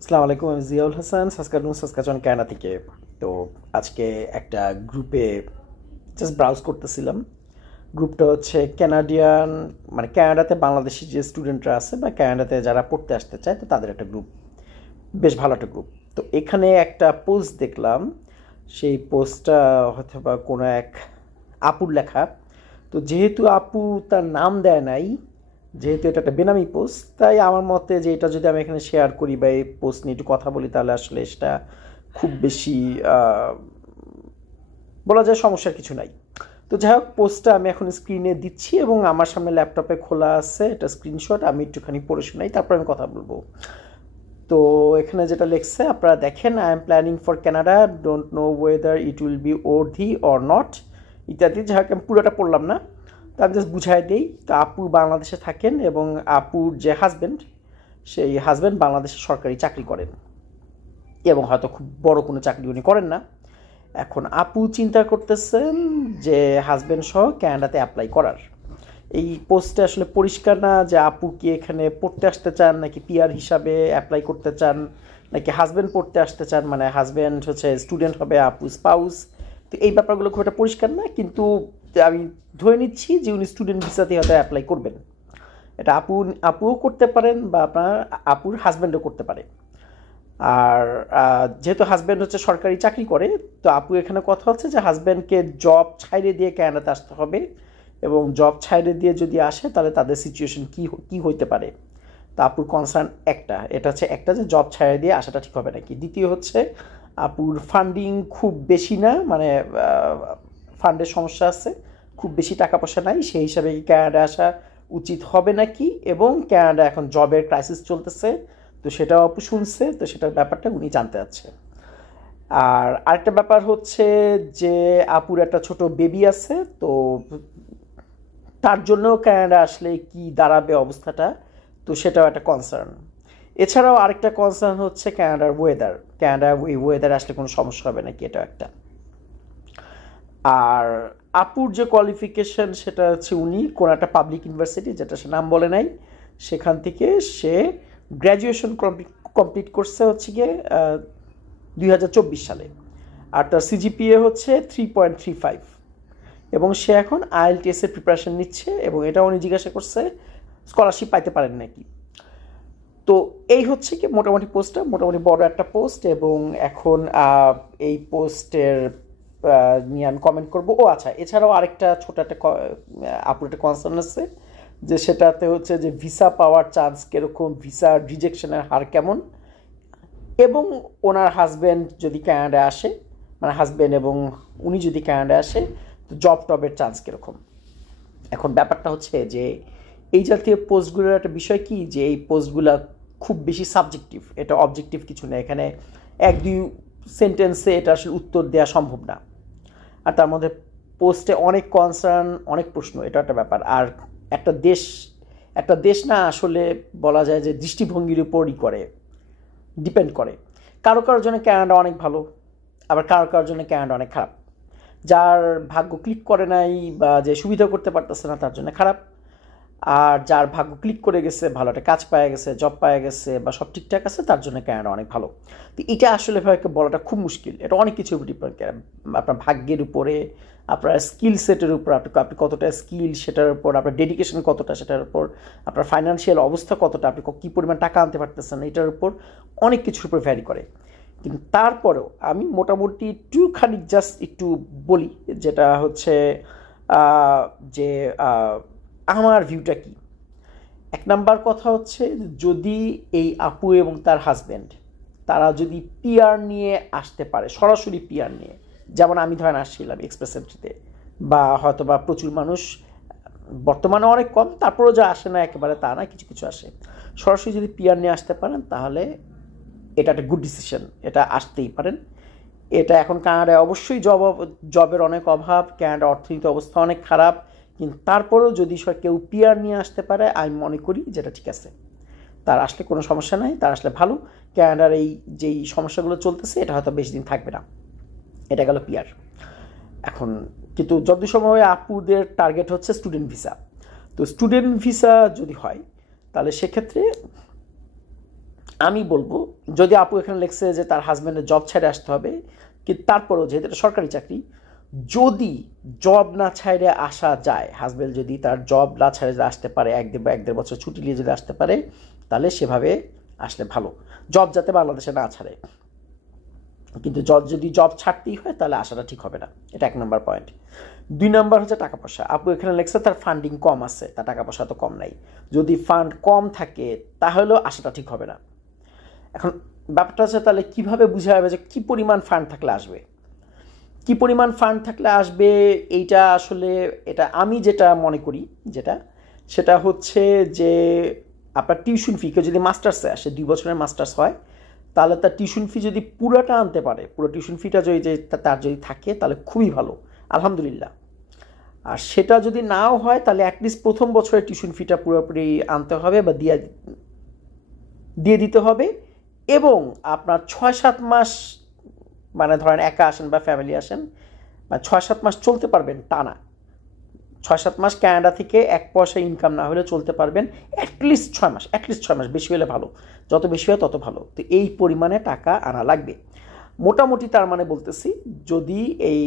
আসসালামু আলাইকুম, আমি জিয়াউল হাসান, সাসকাচুয়ান কানাডা থেকে। তো আজকে একটা গ্রুপে জাস্ট ব্রাউজ করতেছিলাম। গ্রুপটা হচ্ছে ক্যানাডিয়ান, মানে ক্যানাডাতে বাংলাদেশি যে স্টুডেন্টরা আছে বা ক্যানাডাতে যারা পড়তে আসতে চায়, তো তাদের একটা গ্রুপ, বেশ ভালো একটা গ্রুপ। তো এখানে একটা পোস্ট দেখলাম, সেই পোস্টটা হয়তো বা কোনো এক আপুর লেখা। তো যেহেতু আপু তার নাম দেয় নাই, যেহেতু এটা একটা বেনামি পোস্ট, তাই আমার মতে যে এটা যদি আমি এখানে শেয়ার করি বা এই পোস্ট নিয়ে একটু কথা বলি, তাহলে আসলে এটা খুব বেশি বলা যায় সমস্যার কিছু নাই। তো যাই হোক, পোস্টটা আমি এখন স্ক্রিনে দিচ্ছি এবং আমার সামনে ল্যাপটপে খোলা আছে, এটা স্ক্রিনশট। আমি একটুখানি পড়ে শোনাই, তারপর আমি কথা বলবো। তো এখানে যেটা লিখছে আপনারা দেখেন, I am planning for Canada, don't know whether it will be worthy or not, ইত্যাদি। যাই হোক, আমি পুরোটা পড়লাম না, তো আমি জাস্ট বুঝাই দিই। তো আপু বাংলাদেশে থাকেন এবং আপুর যে হাজব্যান্ড, সেই হাজব্যান্ড বাংলাদেশে সরকারি চাকরি করেন এবং হয়তো খুব বড় কোনো চাকরি উনি করেন না। এখন আপু চিন্তা করতেছেন যে হাজব্যান্ড সহ ক্যানাডাতে অ্যাপ্লাই করার। এই পোস্টে আসলে পরিষ্কার না যে আপু কি এখানে পড়তে আসতে চান, নাকি পিআর হিসাবে অ্যাপ্লাই করতে চান, নাকি হাজব্যান্ড পড়তে আসতে চান, মানে হাজব্যান্ড হচ্ছে স্টুডেন্ট হবে, আপু স্পাউস। তো এই ব্যাপারগুলো খুব একটা পরিষ্কার না, কিন্তু আমি ধরে নিচ্ছি যে উনি স্টুডেন্ট ভিসাতে হয়তো অ্যাপ্লাই করবেন। এটা আপুও করতে পারেন বা আপনার আপুর হাজব্যান্ডও করতে পারে। আর যেহেতু হাজব্যান্ড হচ্ছে সরকারি চাকরি করে, তো আপু এখানে কথা হচ্ছে যে হাজব্যান্ডকে জব ছাইড়ে দিয়ে ক্যানাডাতে আসতে হবে, এবং জব ছাইড়ে দিয়ে যদি আসে তাহলে তাদের সিচুয়েশন কী হইতে পারে। তো আপুর কনসার্ন একটা, এটা হচ্ছে একটা যে জব ছাইড়ে দিয়ে আসাটা ঠিক হবে নাকি। দ্বিতীয় হচ্ছে আপুর ফান্ডিং খুব বেশি না, মানে ফান্ডের সমস্যা আছে, খুব বেশি টাকা পয়সা নাই, সেই হিসাবে কি ক্যানাডা আসা উচিত হবে নাকি। এবং ক্যানাডা এখন জবের ক্রাইসিস চলতেছে, তো সেটাও আপু শুনছে, তো সেটার ব্যাপারটা উনি জানতে চাচ্ছে। আর আরেকটা ব্যাপার হচ্ছে যে আপুর একটা ছোট বেবি আছে, তো তার জন্যও ক্যানাডা আসলে কি দাঁড়াবে অবস্থাটা, তো সেটাও একটা কনসার্ন। এছাড়াও আরেকটা কনসার্ন হচ্ছে ক্যানাডার ওয়েদার, ক্যানাডার ওই ওয়েদার আসলে কোনো সমস্যা হবে নাকি, এটাও একটা। আর আপুর যে কোয়ালিফিকেশন সেটা হচ্ছে উনি কোনো একটা পাবলিক ইউনিভার্সিটি, যেটা সে নাম বলে নাই, সেখান থেকে সে গ্র্যাজুয়েশন কমপ্লিট করছে হচ্ছে গিয়ে 2024 সালে। আর তার সিজিপিএ হচ্ছে 3.35, এবং সে এখন আইএলটিএসের প্রিপারেশন নিচ্ছে, এবং এটা উনি জিজ্ঞাসা করছে স্কলারশিপ পাইতে পারেন নাকি। তো এই হচ্ছে কি মোটামুটি পোস্টটা, মোটামুটি বড় একটা পোস্ট। এবং এখন এই পোস্টের নিয়ে আমি কমেন্ট করবো। ও আচ্ছা, এছাড়াও আরেকটা ছোট একটা আপুর একটা কনসার্ন আছে, যে সেটাতে হচ্ছে যে ভিসা পাওয়ার চান্স কীরকম, ভিসা রিজেকশনের হার কেমন, এবং ওনার হাজব্যান্ড যদি ক্যানাডায় আসে, মানে হাজব্যান্ড এবং উনি যদি ক্যানাডায় আসে, তো জব টবের চান্স কীরকম। এখন ব্যাপারটা হচ্ছে যে এই জাতীয় পোস্টগুলোর একটা বিষয় কি, যে এই পোস্টগুলো খুব বেশি সাবজেক্টিভ, এটা অবজেক্টিভ কিছু না। এখানে এক দুই সেন্টেন্সে এটা আসলে উত্তর দেওয়া সম্ভব না। আর তার মধ্যে পোস্টে অনেক কনসার্ন, অনেক প্রশ্ন, এটা একটা ব্যাপার। আর একটা দেশ না আসলে বলা যায় যে দৃষ্টিভঙ্গির উপরই ডিপেন্ড করে। কারো কারোর জন্য ক্যানাডা অনেক ভালো, আবার কারো কারোর জন্য ক্যানাডা অনেক খারাপ। যার ভাগ্য ক্লিক করে নাই বা যে সুবিধা করতে পারতেছে না, তার জন্য খারাপ। আর যার ভাগ্য ক্লিক করে গেছে, ভালো একটা কাজ পাওয়া গেছে, জব পাওয়া গেছে, বা সব ঠিকঠাক আছে, তার জন্য ক্যানাডা অনেক ভালো। তো এটা আসলে বলাটা খুব মুশকিল, এটা অনেক কিছুর উপর ডিপেন্ড করে। আপনার ভাগ্যের উপরে, আপনার স্কিল সেটের উপর, আপনি কতটা স্কিল সেটার উপর, আপনার ডেডিকেশন কতটা সেটার উপর, আপনার ফাইন্যান্সিয়াল অবস্থা কতটা, আপনি কী পরিমাণ টাকা আনতে পারতেছেন, এটার উপর অনেক কিছুর উপর ভ্যারি করে। কিন্তু তারপরেও আমি মোটামুটি একটুখানি জাস্ট একটু বলি, যেটা হচ্ছে যে আমার ভিউটা কি। এক নাম্বার কথা হচ্ছে, যদি এই আপু এবং তার হাজব্যান্ড তারা যদি পিআর নিয়ে আসতে পারে, সরাসরি পিআর নিয়ে, যেমন আমি ধরেন আসছিলাম এক্সপ্রেস এন্ট্রিতে, বা হয়তো বা প্রচুর মানুষ, বর্তমানে অনেক কম, তারপরেও যা আসে না একেবারে তা না, কিছু কিছু আসে, সরাসরি যদি পিআর নিয়ে আসতে পারেন, তাহলে এটা একটা গুড ডিসিশন, এটা আসতেই পারেন। এটা এখন কানাডায় অবশ্যই জবের অনেক অভাব, কানাডার অর্থনৈতিক অবস্থা অনেক খারাপ, কিন্তু তারপরেও যদি কেউ পিআর নিয়ে আসতে পারে, আমি মনে করি যেটা ঠিক আছে, তার আসলে কোনো সমস্যা নাই, তার আসলে ভালো। কানাডার এই যেই সমস্যাগুলো চলতেছে, এটা হয়তো বেশি দিন থাকবে না। এটা গেল পিআর। এখন কিন্তু যত সময় আপুদের টার্গেট হচ্ছে স্টুডেন্ট ভিসা, তো স্টুডেন্ট ভিসা যদি হয় তাহলে সেক্ষেত্রে আমি বলবো, যদি আপু এখানে লেখছে যে তার হাজব্যান্ডের জব ছেড়ে আসতে হবে, কিন্তু তারপরেও যেহেতু এটা সরকারি চাকরি, যদি জব না ছাইড়ে আসা যায়, হাজব্যান্ড যদি তার জব না ছাড়ে আসতে পারে, এক দেড় বছর ছুটি নিয়ে যদি আসতে পারে, তাহলে সেভাবে আসলে ভালো। জব যাতে বাংলাদেশে না ছাড়ে, কিন্তু যদি জব ছাড়তেই হয় তাহলে আসাটা ঠিক হবে না। এটা 1 নম্বর পয়েন্ট। 2 নম্বর হচ্ছে টাকা পয়সা। আপু এখানে লেখছে তার ফান্ডিং কম আছে, তার টাকা পয়সা তো কম নাই। যদি ফান্ড কম থাকে তাহলেও আসাটা ঠিক হবে না। এখন ব্যাপারটা হচ্ছে তাহলে কীভাবে বোঝা যাবে যে কী পরিমাণ ফান্ড থাকলে আসবে, কী পরিমাণ ফান্ড থাকলে আসবে? এইটা আসলে এটা আমি যেটা মনে করি সেটা হচ্ছে যে আপনার টিউশন ফি, কেউ যদি মাস্টার্সে আসে 2 বছরের মাস্টার্স হয়, তাহলে তার টিউশন ফি যদি পুরোটা আনতে পারে, পুরো টিউশন ফিটা তার যদি থাকে তাহলে খুবই ভালো, আলহামদুলিল্লাহ। আর সেটা যদি নাও হয় তাহলে অ্যাটলিস্ট প্রথম বছরের টিউশন ফিটা পুরোপুরি আনতে হবে বা দিয়ে দিতে হবে। এবং আপনার 6-7 মাস, মানে ধরেন একা আসেন বা ফ্যামিলি আসেন, বা 6-7 মাস চলতে পারবেন টানা। 6-7 মাস কানাডা থেকে 1 পয়সা ইনকাম না হলে চলতে পারবেন, অ্যাটলিস্ট 6 মাস, বেশি হলে ভালো, যত বেশি হয় তত ভালো। তো এই পরিমাণে টাকা আনা লাগবে মোটামুটি। তার মানে বলতেছি, যদি এই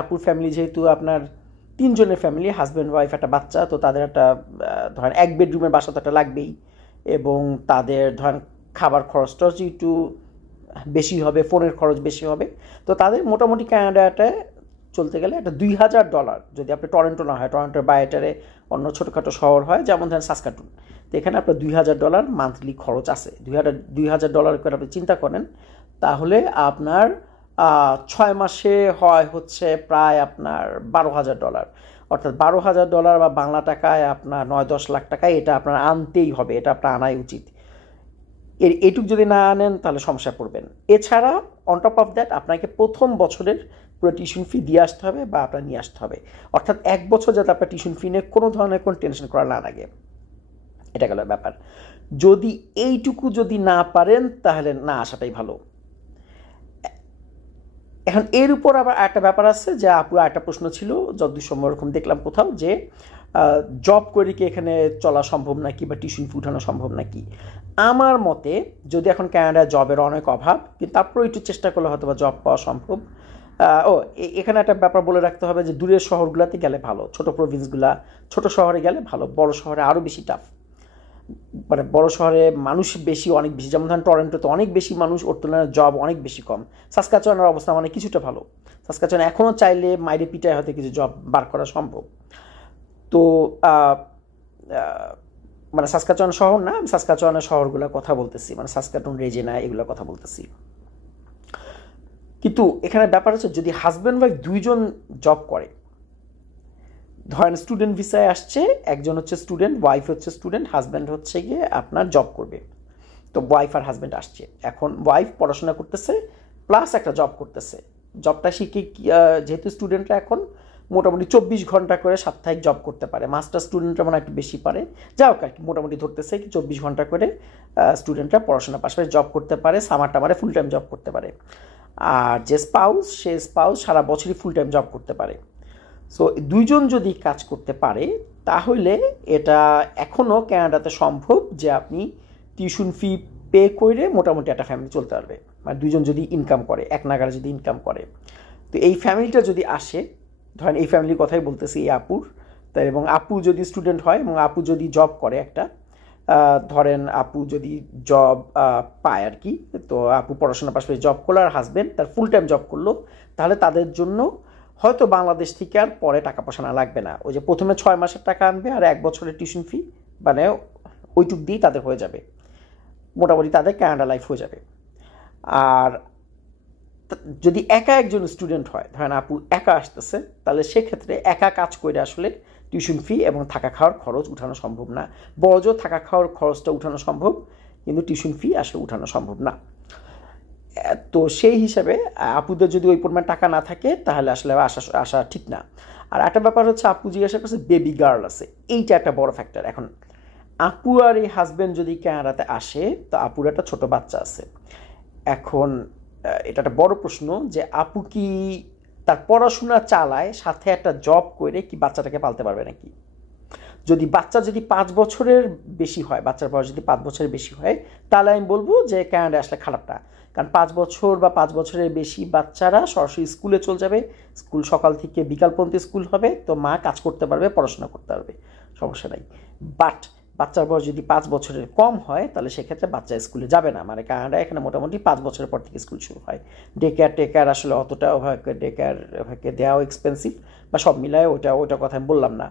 আপুর ফ্যামিলি, যেহেতু আপনার 3 জনের ফ্যামিলি, হাজব্যান্ড ওয়াইফ একটা বাচ্চা, তো তাদের একটা ধরেন 1 বেডরুমের বাসা তো একটা লাগবেই, এবং তাদের ধরেন খাবার খরচটাও একটু বেশি হবে, ফোনের খরচ বেশি হবে। তো তাদের মোটামুটি কানাডাটা চলতে গেলে একটা $2000, যদি আপনি টরন্টো না হয়, টরন্টোর বাইরেটারে অন্য ছোটোখাটো শহর হয়, যেমন ধরেন সাসকাটুন, তো এখানে আপনার $2000 মান্থলি খরচ আছে। $2000 করে আপনি চিন্তা করেন, তাহলে আপনার 6 মাসে হয় হচ্ছে প্রায় আপনার $12000, অর্থাৎ $12000 বা বাংলা টাকায় আপনার 9-10 লাখ টাকায় এটা আপনার আনতেই হবে, এটা আপনার আনাই উচিত। এইটুক যদি না আনেন তাহলে সমস্যা পড়বেন। এছাড়া অন টপ অফ দ্যাট আপনাকে প্রথম বছরের পুরো টিউশন ফি দিয়ে আসতে হবে বা আপনার নিয়ে আসতে হবে, অর্থাৎ 1 বছর যাতে আপনার টিউশন ফি নিয়ে কোনো ধরনের কোনো টেনশন করা না লাগে। এটা গেল ব্যাপার। যদি এইটুকু যদি না পারেন তাহলে না আসাটাই ভালো। এখন এর উপর আবার একটা ব্যাপার আছে, যে আপু একটা প্রশ্ন ছিল, যতদূর সম্ভব এরকম দেখলাম কোথাও, যে জব করে কি এখানে চলা সম্ভব নাকি, বা টিউশন ফি উঠানো সম্ভব নাকি। আমার মতে, যদি এখন কানাডায় জবের অনেক অভাব, কিন্তু তারপরেও একটু চেষ্টা করলে হয়তো বা জব পাওয়া সম্ভব। এখানে একটা ব্যাপার বলে রাখতে হবে যে দূরের শহরগুলোতে গেলে ভালো, ছোট প্রভিন্সগুলা, ছোট শহরে গেলে ভালো, বড় শহরে আরও বেশি টাফ। মানে বড় শহরে মানুষ অনেক বেশি, যেমন ধরেন টরন্টোতে অনেক বেশি মানুষ, ওর তুলনায় জব অনেক বেশি কম। সাসকাচুয়ানের অবস্থা মানে কিছুটা ভালো, সাসকাচুয়ান এখনও চাইলে মাইরে পিটায় হয়তো কিছু জব বার করা সম্ভব। তো মানে সাসকাচুয়ান শহর না, আমি সাসকাচুয়ানের শহরগুলোর কথা বলতেছি, মানে সাসকাটুন, রেজিনা, এগুলোর কথা বলতেছি। কিন্তু এখানে ব্যাপার হচ্ছে, যদি হাজব্যান্ড ওয়াইফ 2 জন জব করে, ধরেন স্টুডেন্ট ভিসায় আসছে, একজন হচ্ছে স্টুডেন্ট, ওয়াইফ হচ্ছে স্টুডেন্ট, হাজব্যান্ড হচ্ছে গিয়ে আপনার জব করবে। তো ওয়াইফ আর হাজব্যান্ড আসছে, এখন ওয়াইফ পড়াশোনা করতেছে প্লাস একটা জব করতেছে। জবটা শিখে যেহেতু স্টুডেন্টরা এখন মোটামুটি 24 ঘন্টা করে সাপ্তাহিক জব করতে পারে, মাস্টার স্টুডেন্টরা মানে একটু বেশি পারে, যা হোক আর কি, মোটামুটি ধরতেছে কি 24 ঘন্টা করে স্টুডেন্টরা পড়াশোনার পাশাপাশি জব করতে পারে, সামার টামারে ফুল টাইম জব করতে পারে। আর যে স্পাউস সারা বছরই ফুল টাইম জব করতে পারে। সো 2 জন যদি কাজ করতে পারে, তাহলে এটা এখনও কানাডাতে সম্ভব যে আপনি টিউশন ফি পে করে মোটামুটি একটা ফ্যামিলি চলতে পারবে, মানে 2 জন যদি ইনকাম করে, এক নাগারে যদি ইনকাম করে। তো এই ফ্যামিলিটা যদি আসে, ধরেন এই ফ্যামিলির কথাই বলতেছি, এই আপুর, তাই, এবং আপু যদি স্টুডেন্ট হয় এবং আপু যদি জব করে একটা, ধরেন আপু যদি জব পায় আর কি, তো আপু পড়াশোনার পাশাপাশি জব করলো আর হাজব্যান্ড তার ফুল টাইম জব করলো, তাহলে তাদের জন্য হয়তো বাংলাদেশ থেকে আর পরে টাকা পয়সা না লাগবে না। ওই যে প্রথমে 6 মাসের টাকা আনবে আর 1 বছরের টিউশন ফি, মানে ওইটুক দিয়েই তাদের হয়ে যাবে, মোটামুটি তাদের কানাডা লাইফ হয়ে যাবে। আর যদি একা একজন স্টুডেন্ট হয়, ধরেন আপু একা আসতেছে, তাহলে সেক্ষেত্রে একা কাজ করে আসলে টিউশন ফি এবং থাকা খাওয়ার খরচ উঠানো সম্ভব না। বড়জোর থাকা খাওয়ার খরচটা উঠানো সম্ভব, কিন্তু টিউশন ফি আসলে উঠানো সম্ভব না। তো সেই হিসাবে আপুদের যদি ওই পরিমাণ টাকা না থাকে, তাহলে আসলে আসা ঠিক না। আর একটা ব্যাপার হচ্ছে, আপু জিজ্ঞাসা করছে বেবি গার্ল আছে, এইটা একটা বড় ফ্যাক্টর। এখন আপু আর এই হাজব্যান্ড যদি কানাডাতে আসে, তো আপুর একটা ছোট বাচ্চা আছে। এখন এটা একটা বড় প্রশ্ন যে আপু কি তার পড়াশোনা চালায় সাথে একটা জব করে কি বাচ্চাটাকে পালতে পারবে নাকি। যদি বাচ্চা যদি 5 বছরের বেশি হয়, বাচ্চার বয়স যদি 5 বছরের বেশি হয়, তাহলে আমি বলবো যে কানাডায় আসলে খারাপ না। কারণ 5 বছর বা 5 বছরের বেশি বাচ্চারা সরাসরি স্কুলে চলে যাবে, স্কুল সকাল থেকে বিকাল পর্যন্ত স্কুল হবে, তো মা কাজ করতে পারবে, পড়াশোনা করতে পারবে, সমস্যা নাই। বাট বাচ্চার বয়স যদি 5 বছরের কম হয়, তাহলে সেক্ষেত্রে বাচ্চা স্কুলে যাবে না। মানে কানাডা এখানে মোটামুটি 5 বছরের পর থেকে স্কুল শুরু হয়। ডে কেয়ার টেকার আসলে অতটা ডে কেয়ার দেওয়াও এক্সপেন্সিভ, বা সব মিলায় ওটা কথা আমি বললাম না।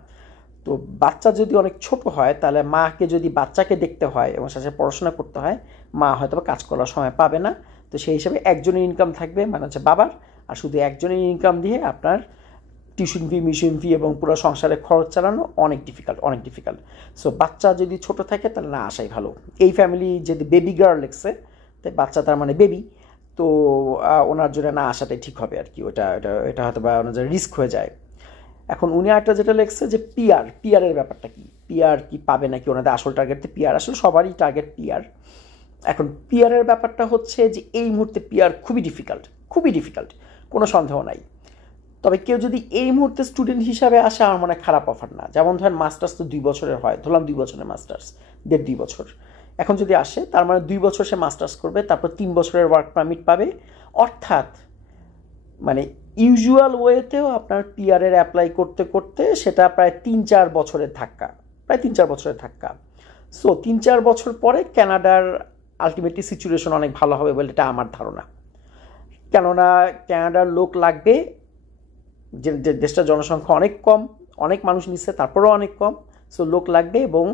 তো বাচ্চা যদি অনেক ছোট হয়, তাহলে মাকে যদি বাচ্চাকে দেখতে হয় এবং সাথে পড়াশোনা করতে হয়, মা হয়তো কাজ করার সময় পাবে না। তো সেই হিসাবে একজনের ইনকাম থাকবে, মানে হচ্ছে বাবার, আর শুধু একজনের ইনকাম দিয়ে আপনার টিউশন ফি, মিশন ফি এবং পুরো সংসারের খরচ চালানো অনেক ডিফিকাল্ট। সো বাচ্চা যদি ছোট থাকে তাহলে না আসাই ভালো। এই ফ্যামিলি যদি বেবি গার্ল লেখছে, তাই বাচ্চা তার মানে বেবি, তো ওনার জন্য না আসাটাই ঠিক হবে আর কি। এটা হয়তো বা ওনার জন্য রিস্ক হয়ে যায়। এখন উনি একটা যেটা লেখছে যে পিআরের ব্যাপারটা কি, পিআর কি পাবে নাকি, ওনাদের আসল টার্গেট তো পিআর, আসলে সবারই টার্গেট পিআর। এখন পিআরের ব্যাপারটা হচ্ছে যে এই মুহূর্তে পিআর খুবই ডিফিকাল্ট, কোনো সন্দেহ নাই। তবে কেউ যদি এই মুহূর্তে স্টুডেন্ট হিসাবে আসে, আমার মনে খারাপ অফার না। যেমন ধরেন মাস্টার্স তো 2 বছরের হয়, ধরলাম 2 বছরের মাস্টার্স, 1.5-2 বছর। এখন যদি আসে, তার মানে 2 বছর সে মাস্টার্স করবে, তারপর 3 বছরের ওয়ার্ক পারমিট পাবে। অর্থাৎ মানে ইউজুয়াল ওয়েতেও আপনার পিআরের অ্যাপ্লাই করতে করতে সেটা প্রায় 3-4 বছরের ধাক্কা। সো 3-4 বছর পরে কানাডার আলটিমেটলি সিচুয়েশন অনেক ভালো হবে বলে এটা আমার ধারণা। কেননা কানাডার লোক লাগবে, যে দেশটার জনসংখ্যা অনেক কম, অনেক মানুষ নিচ্ছে, তারপরেও অনেক কম। সো লোক লাগবে, এবং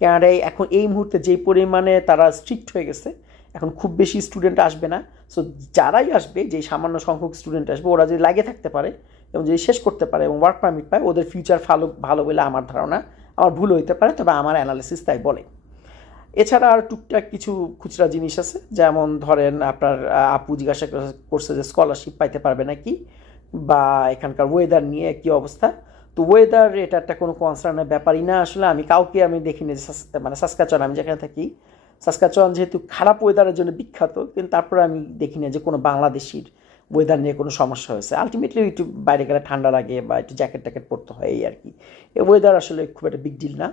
কানাডায় এখন এই মুহূর্তে যে পরিমাণে তারা স্ট্রিক্ট হয়ে গেছে, এখন খুব বেশি স্টুডেন্ট আসবে না। সো যারাই আসবে, যেই সামান্য সংখ্যক স্টুডেন্ট আসবে, ওরা যদি লাগে থাকতে পারে এবং যদি শেষ করতে পারে এবং ওয়ার্ক পারমিট পায়, ওদের ফিউচার ভালো বলে আমার ধারণা। আমার ভুল হইতে পারে, তবে আমার অ্যানালিসিস তাই বলে। এছাড়া আর টুকটাক কিছু খুচরা জিনিস আছে, যেমন ধরেন আপনার আপু জিজ্ঞাসা করছে যে স্কলারশিপ পাইতে পারবে নাকি, বা এখানকার ওয়েদার নিয়ে কী অবস্থা। তো ওয়েদার এটা একটা কোনো কনসার্নের ব্যাপারই না। আসলে আমি কাউকে দেখিনি, মানে সাসকাচুয়ান, আমি যেখানে থাকি, সাসকাচুয়ান যেহেতু খারাপ ওয়েদারের জন্য বিখ্যাত, কিন্তু তারপরে আমি দেখিনি যে কোনো বাংলাদেশির ওয়েদার নিয়ে কোনো সমস্যা হয়েছে। আলটিমেটলি একটু বাইরে গেলে ঠান্ডা লাগে বা একটু জ্যাকেট পরতে হয়, এই আর কি। এই ওয়েদার আসলে খুব একটা বিগ ডিল না,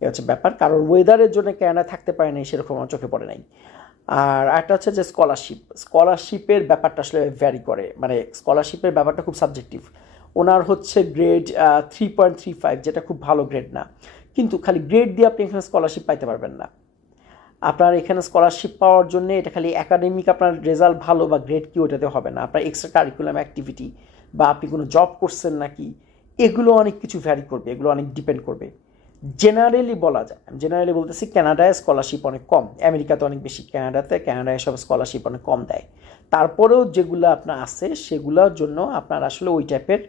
এ হচ্ছে ব্যাপার। কারণ ওয়েদারের জন্য কানাডা থাকতে পারে নাই সেরকম আমার চোখে পড়ে নাই। আর একটা হচ্ছে যে স্কলারশিপের ব্যাপারটা আসলে ভ্যারি করে, মানে স্কলারশিপের ব্যাপারটা খুব সাবজেক্টিভ। ওনার হচ্ছে গ্রেড 3.35, যেটা খুব ভালো গ্রেড না, কিন্তু খালি গ্রেড দিয়ে আপনি এখানে স্কলারশিপ পাইতে পারবেন না। আপনার এখানে স্কলারশিপ পাওয়ার জন্য এটা খালি একাডেমিক আপনার রেজাল্ট ভালো বা গ্রেড কি, ওটাতে হবে না। আপনার এক্সট্রা কারিকুলাম অ্যাক্টিভিটি বা আপনি কোনো জব করছেন নাকি, এগুলো অনেক কিছু ভ্যারি করবে, এগুলো অনেক ডিপেন্ড করবে। জেনারেলি বলা যায়, আমি জেনারেলি বলতেছি, কানাডায় স্কলারশিপ অনেক কম, আমেরিকাতে অনেক বেশি, কানাডায় সব স্কলারশিপ অনেক কম দেয়। তারপরেও যেগুলো আপনার আছে, সেগুলোর জন্য আপনার আসলে ওই টাইপের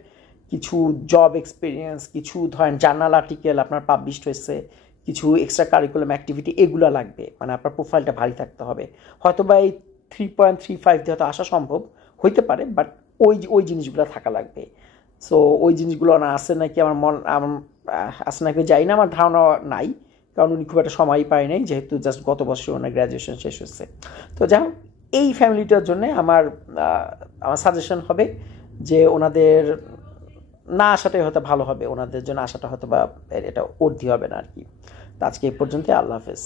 কিছু জব এক্সপিরিয়েন্স, কিছু ধরেন জার্নাল আর্টিকেল আপনার পাবলিশড হয়েছে, কিছু এক্সট্রা কারিকুলাম অ্যাক্টিভিটি, এগুলো লাগবে। মানে আপনার প্রোফাইলটা ভারী থাকতে হবে। হয়তো বা এই 3.35 দিয়ে হয়তো আসা সম্ভব হইতে পারে, বাট ওই জিনিসগুলো থাকা লাগবে। সো ওই জিনিসগুলো না আছে নাকি, আমার আছে নাকি যাই না, আমার ধারণা নাই, কারণ উনি খুব একটা সময়ই পায় নাই, যেহেতু জাস্ট গত বছর ওনার গ্র্যাজুয়েশন শেষ হচ্ছে। তো যাই হোক, এই ফ্যামিলিটার জন্য আমার সাজেশন হবে যে ওনাদের না আসাটাই হয়তো ভালো হবে, ওনাদের জন্য আসাটা হয়তো বা এটা অর্ধি হবে না আর কি। তো আজকে এই পর্যন্ত, আল্লাহ হাফেজ।